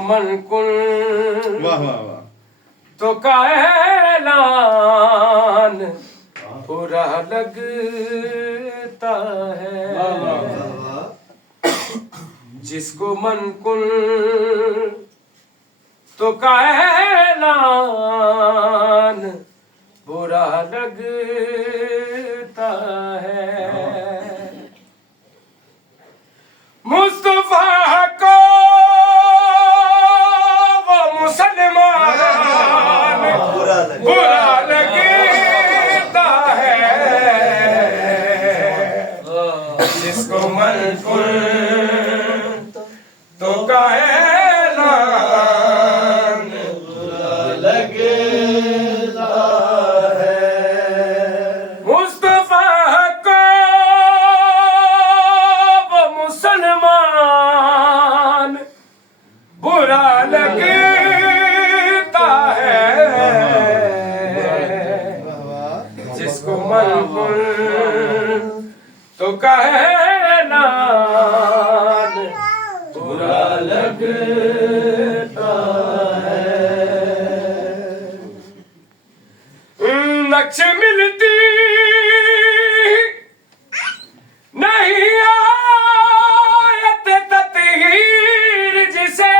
मनकुल वाह वाह वाह। तो का ऐलान बुरा लगता है। जिसको मनकुल तो का ऐलान बुरा लगता है। मुस्तफा को वो मुसलमान बुरा लगता है। जिसको मनकुल तो का ऐलान बुरा लगता है। मुस्तफा को वो मुसलमान बुरा लगता है। जिसको मनकुल तो का ऐलान बुरा लगता है। नक्श मिलती नहीं आयत तत्हीर जिसे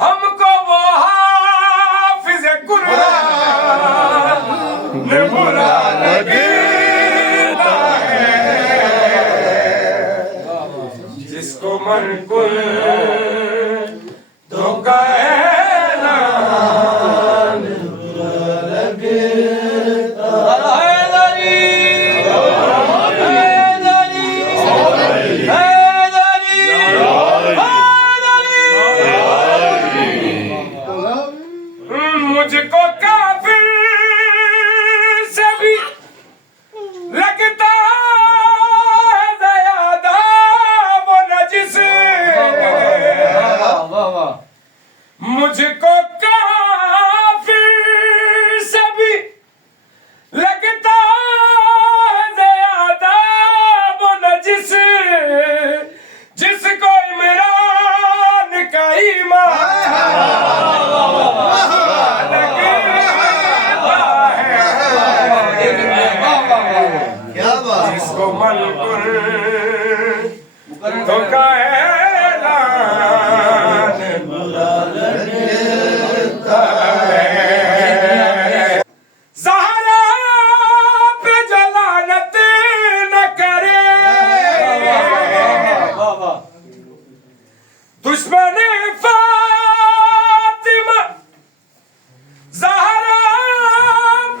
हमको वो हाफिज कुरान बुरा लगता है। जिसको मनकुल तो का ऐलान बुरा लगता है। मुझको काफिर से भी लगता है ज़्यादा वो नजिस। मुझको काफिर से भी लगता है ज़्यादा वो नजिस। जिसको इमरान का ईमान जिसको मनकुल तो का ऐलान बुरा लगता है। ज़हरा पे जो लानत न करे दुश्मन फातिमा। ज़हरा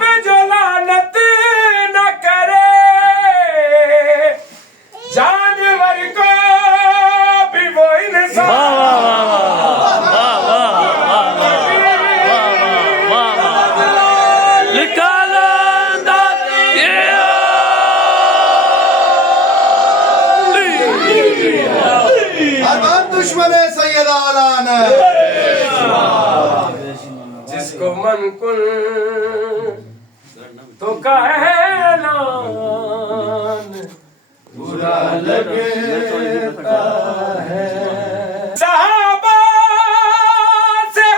पे जो लानत न करे जानवर को भी वो इंसान दुश्मन सैयद आलान। जिसको मनकुल तो का ऐलान बुरा लगता है। सहाबा से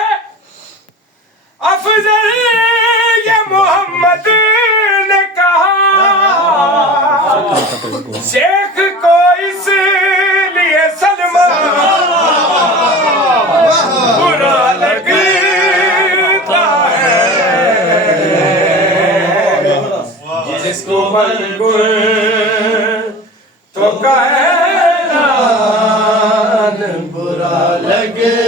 अफजल ये मोहम्मद ने कहा। शेख को इसलिए सलमान बुरा लगता है। जिसको मनकुल तो का ऐलान बुरा लगे